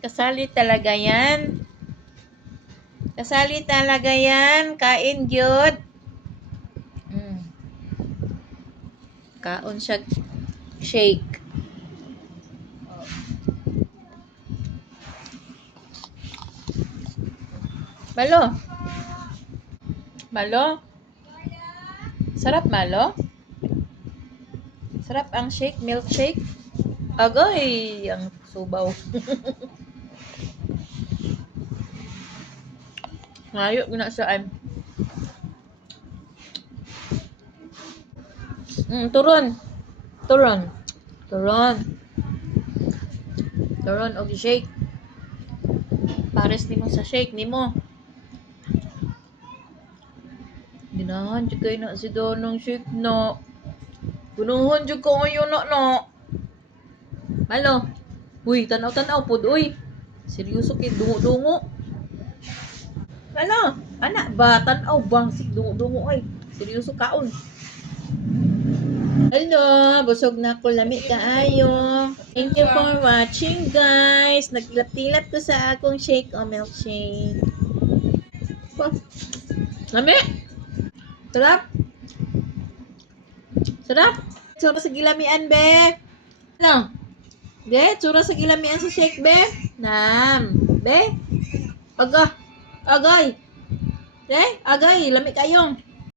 Kasali talaga yan. Kasali talaga yan. Kain gyud. Kaon siya shake. Malo. Malo. Sarap malo. Sarap ang shake, milkshake. Agoy, ang subaw. Ngayo gina saan. Turon. Turon. Turon. Turon og shake. Pares nimo sa shake nimo. Ginahan jud kay na si Donong shake no. Gunuhon jud ko ngayon no. Malo. Uy, tanaw-tanaw pod uy. Seryoso kay dungo-dungo. Malo, anak ba tanaw bang si dungo-dungo ay. Seryoso kaon. Hello, busog na ko lami kaayo. Thank you for watching guys. Nagtilap-tilap ko sa akong shake o milkshake. Lami? Sarap? Sarap? Tsura sa gilamian, be. Ano? Be, tsura sa gilamian sa shake, be. Nam. Be? Agay. Be, agay. Lami kayong.